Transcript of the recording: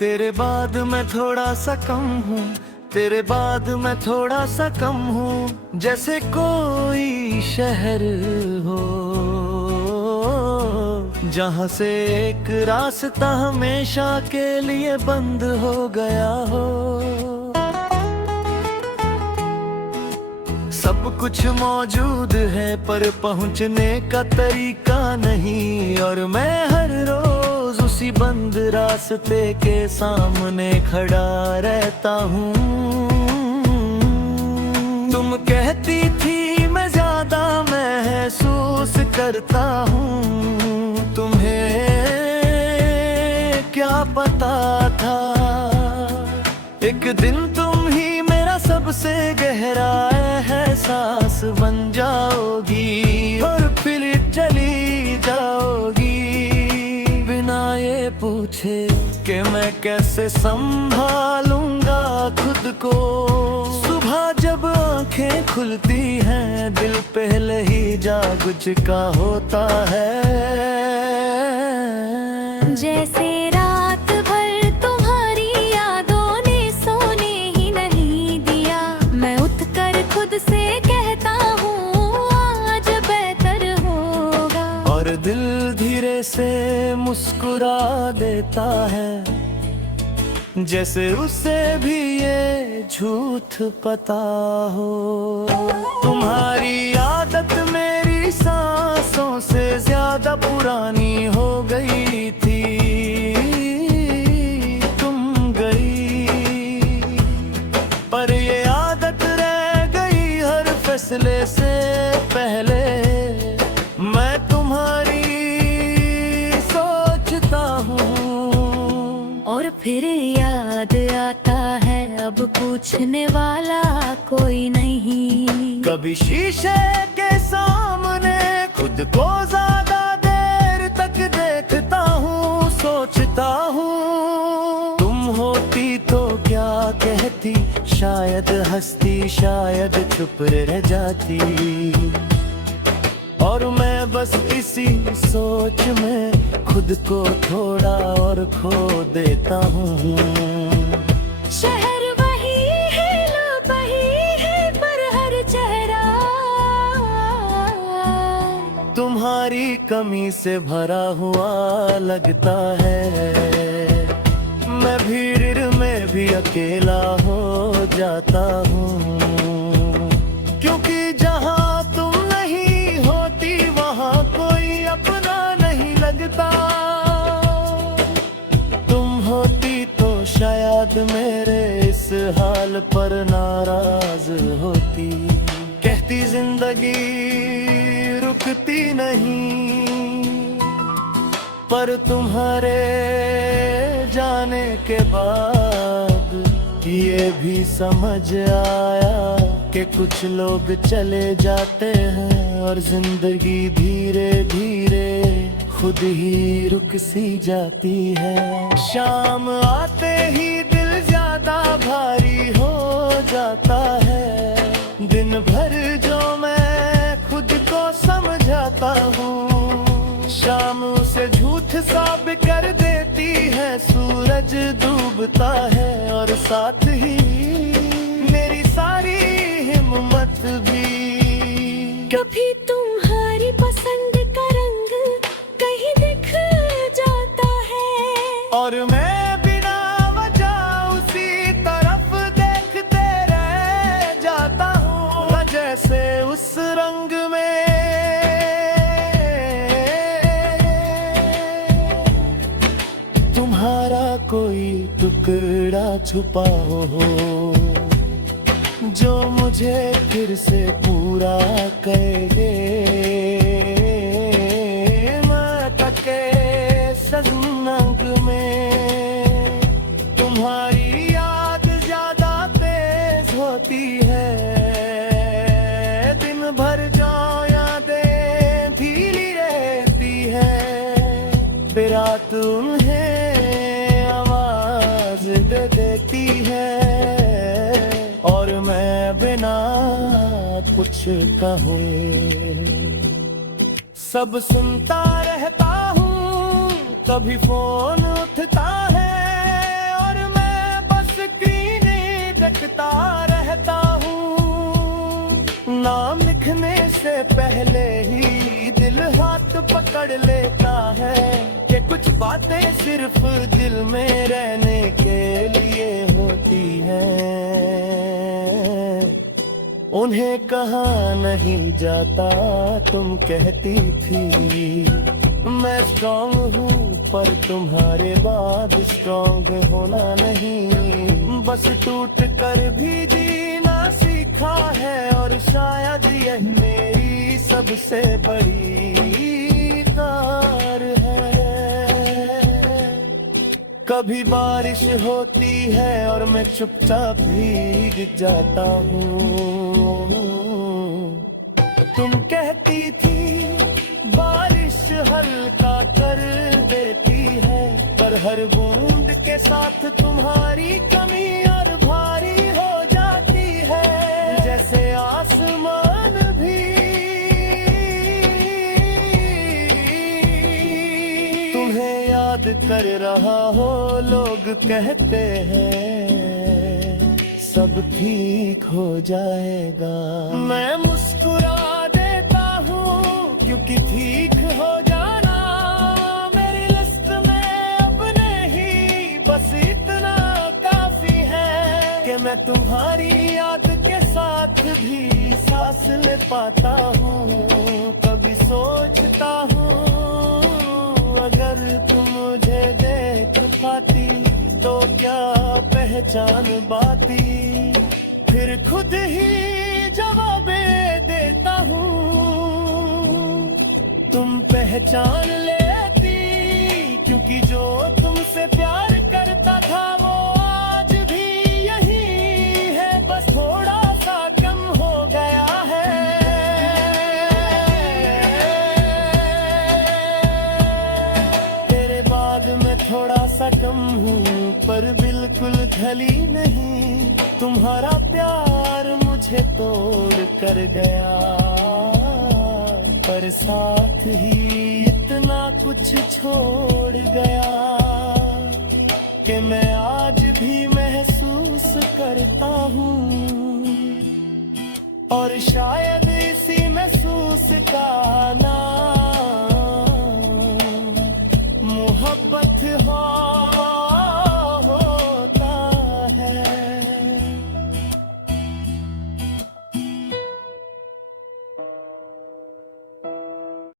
तेरे बाद मैं थोड़ा सा कम हूँ, तेरे बाद मैं थोड़ा सा कम हूँ, जैसे कोई शहर हो जहाँ से एक रास्ता हमेशा के लिए बंद हो गया हो। सब कुछ मौजूद है पर पहुँचने का तरीका नहीं, और मैं हर रोज उसी बंद रास्ते के सामने खड़ा रहता हूँ। तुम कहती थी मैं ज्यादा महसूस करता हूँ, तुम्हें क्या पता था एक दिन तुम ही मेरा सबसे गहरा एहसास बन जाओगी और फिर चली जाओगी, बिना ये पूछे कि मैं कैसे संभालूंगा खुद को। सुबह जब आंखें खुलती हैं दिल पहले ही जाग चुका होता है। जैसे रात भर तुम्हारी यादों ने सोने ही नहीं दिया, मैं उठकर खुद से कहता हूँ आज बेहतर होगा, और दिल धीरे से मुस्कुरा देता है, जैसे उसे भी ये झूठ पता हो। तुम्हारी आदत मेरी सांसों से ज्यादा पुरानी हो गई थी, तुम गई पर ये आदत रह गई हर फैसले से पहले। मैं तुम्हारी सोचता हूँ और फिर याद आता है अब पूछने वाला कोई नहीं। कभी शीशे के सामने खुद को ज्यादा देर तक देखता हूँ, सोचता हूँ तुम होती तो क्या कहती, शायद हंसती शायद चुप रह जाती, और मैं बस इसी सोच में खुद को थोड़ा और खो देता हूँ। शहर वही है, लोग वही है, पर हर चेहरा तुम्हारी कमी से भरा हुआ लगता है। मैं भीड़ में भी अकेला हो जाता हूँ, क्योंकि जहाँ तुम नहीं होती वहाँ कोई अपना नहीं लगता। तुम होती तो शायद मेरे इस हाल पर नाराज होती, कहती जिंदगी रुकती नहीं, पर तुम्हारे जाने के बाद ये भी समझ आया कि कुछ लोग चले जाते हैं और जिंदगी धीरे धीरे खुद ही रुक सी जाती है। शाम आते ही दिल ज्यादा भारी हो जाता है, दिन भर जो मैं खुद को समझाता हूँ, शाम उसे झूठ साबित कर देती है। सूरज डूबता है और साथ ही मेरी सारी हिम्मत भी। कभी तुम्हारी पसंद का रंग कहीं दिख जाता है, और मैं बिना वजह उसी तरफ देखते रह जाता हूँ, जैसे उस रंग में तुम्हारा कोई टुकड़ा छुपा हो, जो मुझे फिर से पूरा कर दे। मैं तके सजनंग में तुम्हारी याद ज्यादा तेज होती है, दिन भर जो यादें धीमी रहती है, फिर रात उन्हें आवाज दे देती है, और मैं बिना कुछ कहे सब सुनता रहता हूँ। कभी फोन उठता है लिखता रहता हूँ। नाम लिखने से पहले ही दिल हाथ पकड़ लेता है कि कुछ बातें सिर्फ दिल में रहने के लिए होती हैं। उन्हें कहा नहीं जाता तुम कहती थी मैं स्ट्रॉन्ग हूँ, पर तुम्हारे बाद स्ट्रॉन्ग होना नहीं। बस टूट कर भी जीना सीखा है, और शायद यही मेरी सबसे बड़ी तार है। कभी बारिश होती है और मैं चुपचाप भीग जाता हूँ। तुम कहती थी बारिश हल्का कर देती है, पर हर बूंद के साथ तुम्हारी कमी और भारी हो जाती है। जैसे आसमान भी तुम्हें याद कर रहा हो। लोग कहते हैं सब ठीक हो जाएगा, मैं मुस्कुरा देता हूँ क्योंकि ठीक हो जाना मेरी लिस्ट में अब नहीं। बस इतना काफी है कि मैं तुम्हारी याद के साथ भी सांस ले पाता हूँ। कभी सोचता हूँ अगर तुम मुझे देख पाती तो क्या पहचान पाती। फिर खुद ही जवाबें देता हूँ, तुम पहचान लेती। क्योंकि जो तुमसे प्यार करता था वो आज भी यही है, बस थोड़ा सा कम हो गया है। तेरे बाद मैं थोड़ा सा कम हूँ, पर बिल्कुल ढली नहीं। तुम्हारा प्यार मुझे तोड़ कर गया, पर साथ ही इतना कुछ छोड़ गया कि मैं आज भी महसूस करता हूँ। और शायद इसी महसूस का नाम